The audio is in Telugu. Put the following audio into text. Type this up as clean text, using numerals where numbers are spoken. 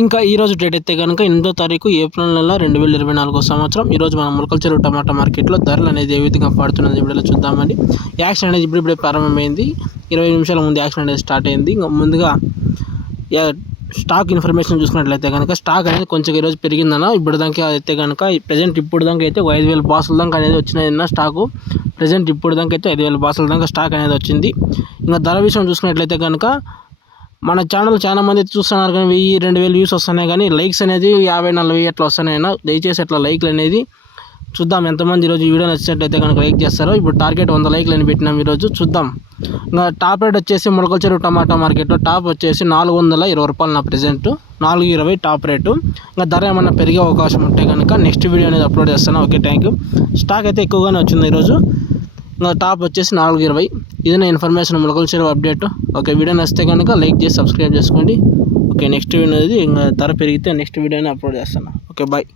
ఇంకా ఈరోజు డేట్ అయితే కనుక 8వ తారీఖు ఏప్రిల్ నెల 2024 సంవత్సరం. ఈరోజు మనం ములకల చెరువు టమాటా మార్కెట్లో ధరలు అనేది ఏ విధంగా పడుతున్నది వీడియోలో చూద్దామండి. యాక్షన్ అనేది ఇప్పుడే ప్రారంభమైంది. 20 నిమిషాల ముందు యాక్షన్ అనేది స్టార్ట్ అయింది. ఇంకా ముందుగా స్టాక్ ఇన్ఫర్మేషన్ చూసుకున్నట్లయితే కనుక స్టాక్ అనేది కొంచెం ఈరోజు పెరిగిందన్న. ఇప్పుడు దాకా అయితే కనుక ప్రజెంట్ ఇప్పుడు దాకా అయితే 5,000 బాక్సుల దాకా అనేది వచ్చినాయన్న స్టాకు. ప్రజెంట్ ఇప్పుడు దాకా అయితే 5,000 బాక్సుల దాకా స్టాక్ అనేది వచ్చింది. ఇంకా ధర విషయం చూసుకున్నట్లయితే కనుక మన ఛానల్ చాలా మంది చూస్తున్నారు కానీ 1,000-2,000 వ్యూస్ వస్తున్నాయి కానీ లైక్స్ అనేది 50-40 అట్లా వస్తున్నాయన్న. దయచేసి అట్లా లైక్లు అనేది చూద్దాం ఎంతమంది ఈరోజు ఈ వీడియో నచ్చినట్లయితే కనుక లైక్ చేస్తారో. ఇప్పుడు టార్గెట్ 100 లైక్లు అని పెట్టినాం ఈరోజు, చూద్దాం. ఇంకా టాప్ రేట్ వచ్చేసి ములకల చెరువు టమాటా మార్కెట్లో టాప్ వచ్చేసి 420 రూపాయలు నా ప్రజెంట్ 420 టాప్ రేటు. ఇంకా ధర ఏమన్నా పెరిగే అవకాశం ఉంటే కనుక నెక్స్ట్ వీడియో అనేది అప్లోడ్ చేస్తాను. Okay, thank you. స్టాక్ అయితే ఎక్కువగానే వచ్చింది ఈరోజు. ఇంకా టాప్ వచ్చేసి 420. ఇది నా ఇన్ఫర్మేషన్ ములకల చెరువు అప్డేట్. ఓకే, వీడియో నచ్చితే కనుక లైక్ చేసి సబ్స్క్రైబ్ చేసుకోండి. ఓకే, నెక్స్ట్ వీడియో అనేది ఇంకా ధర పెరిగితే నెక్స్ట్ వీడియోని అప్లోడ్ చేస్తాను. Okay, bye.